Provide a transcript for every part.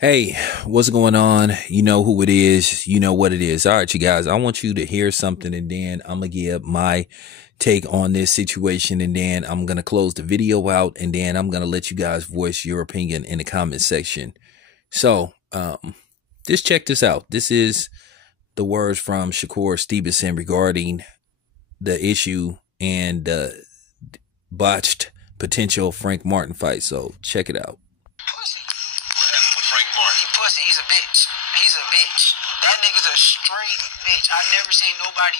Hey, what's going on? You know who it is. You know what it is. All right, you guys, I want you to hear something and then I'm going to give my take on this situation and then I'm going to close the video out and then I'm going to let you guys voice your opinion in the comment section. So, just check this out. This is the words from Shakur Stevenson regarding the issue and the botched potential Frank Martin fight. So, check it out. Pussy, he's a bitch. He's a bitch. That nigga's a straight bitch. I never seen nobody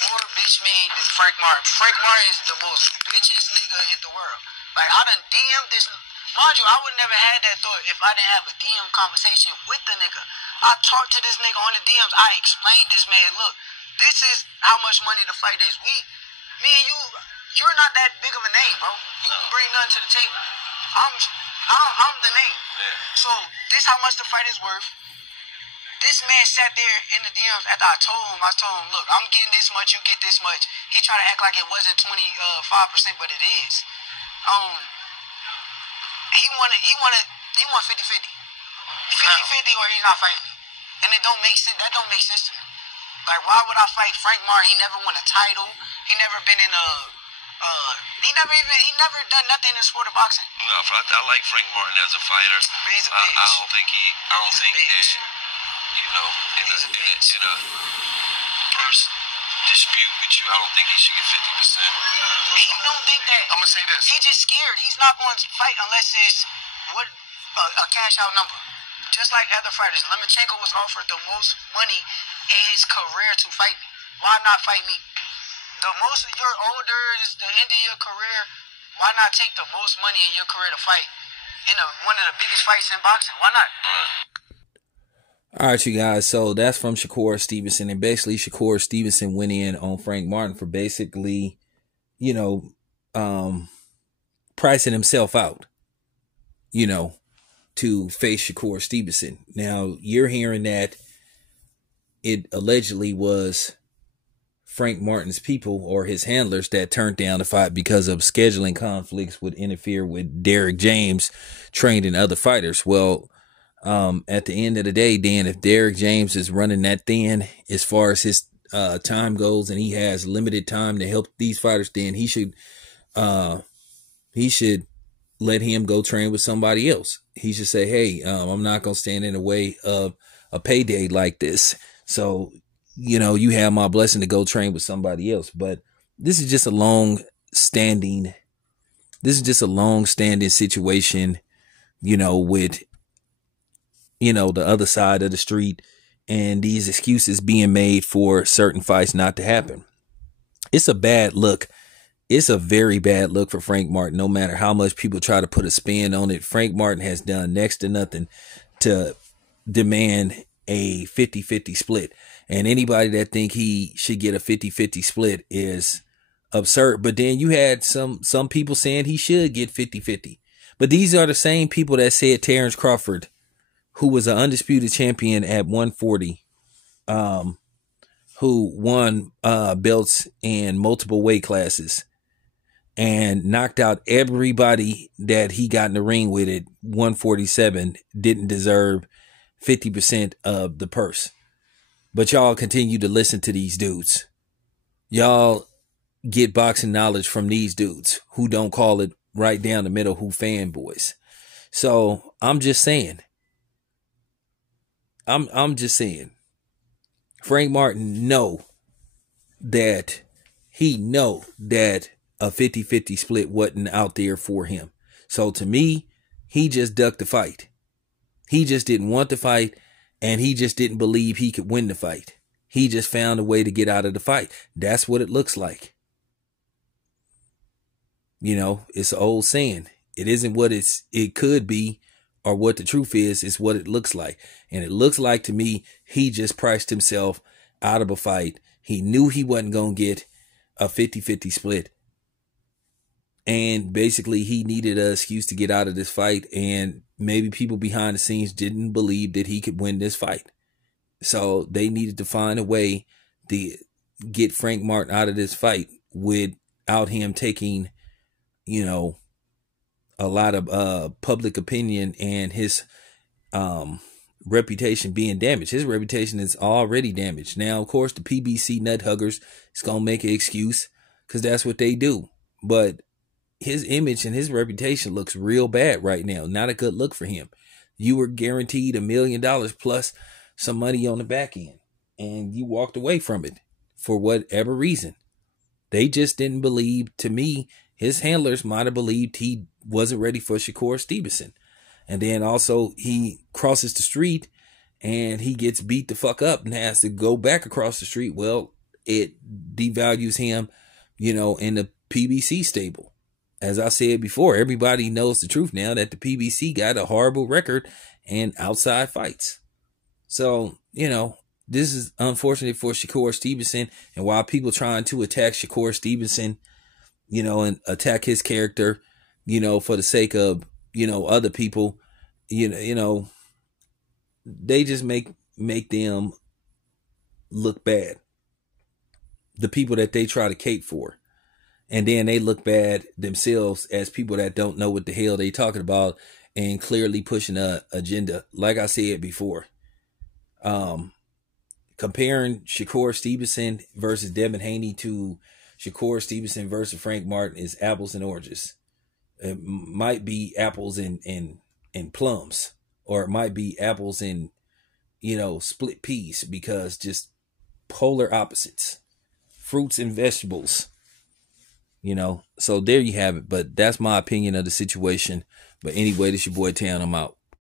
more bitch made than Frank Martin. Frank Martin is the most bitchest nigga in the world. Like, I done DM'd this. Mind you, I would never had that thought if I didn't have a DM conversation with the nigga. I talked to this nigga on the DMs. I explained this man, look, this is how much money the fight is. Me and you're not that big of a name, bro. You can bring nothing to the table. I'm the name. Yeah. So this how much the fight is worth. This man sat there in the DMs after I told him, look, I'm getting this much, you get this much. He tried to act like it wasn't 25%, but it is. He wanted 50-50. 50-50 or he's not fighting me. And it don't make sense. That don't make sense to me. Like, why would I fight Frank Martin? He never won a title. He never been in a he never done nothing in the sport of boxing. No, I like Frank Martin as a fighter. He's a bitch. I don't think that, you know, in a first dispute with you, I don't think he should get 50%. He don't think that. I'm gonna say this. He's just scared. He's not going to fight unless it's a cash out number. Just like other fighters, Lomachenko was offered the most money in his career to fight me. Why not fight me? The most you're older is the end of your career. Why not take the most money in your career to fight in one of the biggest fights in boxing? Why not? All right, you guys. So that's from Shakur Stevenson, and basically Shakur Stevenson went in on Frank Martin for basically, pricing himself out, to face Shakur Stevenson. Now you're hearing that it allegedly was Frank Martin's people or his handlers that turned down the fight because of scheduling conflicts would interfere with Derrick James training other fighters. Well, at the end of the day, Dan, if Derrick James is running that thin as far as his time goes and he has limited time to help these fighters, then he should let him go train with somebody else. He should say, hey, I'm not going to stand in the way of a payday like this. So, you have my blessing to go train with somebody else. But this is just a long-standing situation, with, the other side of the street and these excuses being made for certain fights not to happen. It's a bad look. It's a very bad look for Frank Martin, no matter how much people try to put a spin on it. Frank Martin has done next to nothing to demand a 50-50 split. And anybody that think he should get a 50-50 split is absurd. But then you had some people saying he should get 50-50. But these are the same people that said Terrence Crawford, who was an undisputed champion at 140, who won belts in multiple weight classes and knocked out everybody that he got in the ring with at 147, didn't deserve 50% of the purse. But y'all continue to listen to these dudes. Y'all get boxing knowledge from these dudes who don't call it right down the middle, who fanboys. So I'm just saying. I'm just saying. Frank Martin know that a 50-50 split wasn't out there for him. So to me, he just ducked the fight. He just didn't want the fight. And he just didn't believe he could win the fight. He just found a way to get out of the fight. That's what it looks like. It's an old saying. It isn't what it could be or what the truth is. It's what it looks like. And it looks like to me, he just priced himself out of a fight. He knew he wasn't going to get a 50-50 split. And basically, he needed an excuse to get out of this fight. And maybe people behind the scenes didn't believe that he could win this fight. So they needed to find a way to get Frank Martin out of this fight without him taking, a lot of public opinion and his reputation being damaged. His reputation is already damaged. Now, of course, the PBC nut huggers is going to make an excuse because that's what they do. But his image and his reputation looks real bad right now. Not a good look for him. You were guaranteed $1 million plus some money on the back end, and you walked away from it for whatever reason. They just didn't believe, to me, his handlers might have believed he wasn't ready for Shakur Stevenson. And then also he crosses the street and he gets beat the fuck up and has to go back across the street. Well, it devalues him, in the PBC stable. As I said before, everybody knows the truth now that the PBC got a horrible record and outside fights. So, this is unfortunate for Shakur Stevenson. And while people trying to attack Shakur Stevenson, and attack his character, for the sake of, other people, they just make them look bad. The people that they try to cape for. And then they look bad themselves as people that don't know what the hell they talking about and clearly pushing a agenda. Like I said before, comparing Shakur Stevenson versus Devin Haney to Shakur Stevenson versus Frank Martin is apples and oranges. It might be apples and plums, or it might be apples and, split peas, because just polar opposites, fruits and vegetables. So there you have it. But that's my opinion of the situation. But anyway, this your boy Tan. I'm out.